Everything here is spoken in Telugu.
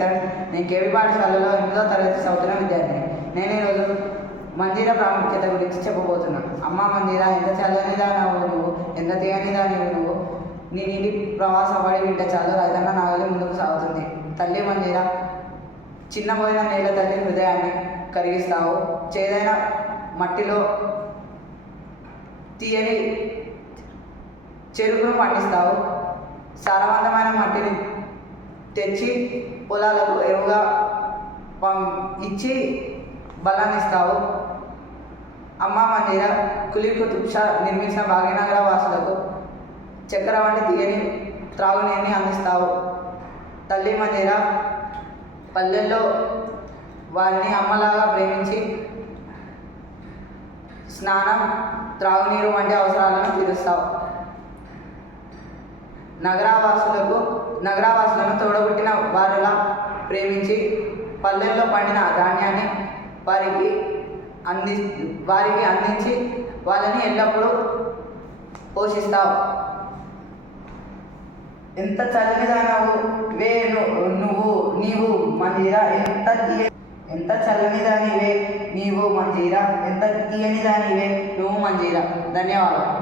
చైతన్ నేను కేవీ పాఠశాలలో ఎనిమిదో తరగతి చదువుతున్న విద్యార్థిని. నేను ఈరోజు మందిర ప్రాముఖ్యత గురించి చెప్పబోతున్నాను అమ్మ మందిర ఎంత చల్లనిదానవు నువ్వు? ఎంత తీయనిదానివు నువ్వు? నీ నీటి ప్రవాసం పడి వింటే చాలు రైతన్న నాగలి ముందుకు సాగుతుంది. తల్లి మందిర చిన్నపోయిన నేల తల్లి హృదయాన్ని కరిగిస్తావు. చేదైన మట్టిలో తీయని చెరుకును పండిస్తావు. సారవంతమైన మట్టిని తెచ్చి పొలాలకు ఎరువుగా పం- ఇచ్చి బలాన్నిస్తావు. అమ్మ మందిర కులికుతుక్ష నిర్మించిన భాగ్యనగర వాసులకు చక్కెర వంటి తీయని త్రాగునీరుని అందిస్తావు. తల్లి మందిర పల్లెల్లో వారిని అమ్మలాగా ప్రేమించి స్నానం త్రాగునీరు వంటి అవసరాలను తీరుస్తావు. నగరావాసులకు నగరావాసులను తోడబుట్టిన వారిలా ప్రేమించి పల్లెల్లో పండిన ధాన్యాన్ని వారికి అంది వారికి అందించి వాళ్ళని ఎల్లప్పుడూ పోషిస్తావు. ఎంత చల్లనిదానవు వే ను- నువ్వు నీవు మంజీరా ఎంత తీయ ఎంత చల్లనిదానివే నీవు మంజీరా ఎంత తీయనిదానివే నువ్వు మంజీరా ధన్యవాదాలు.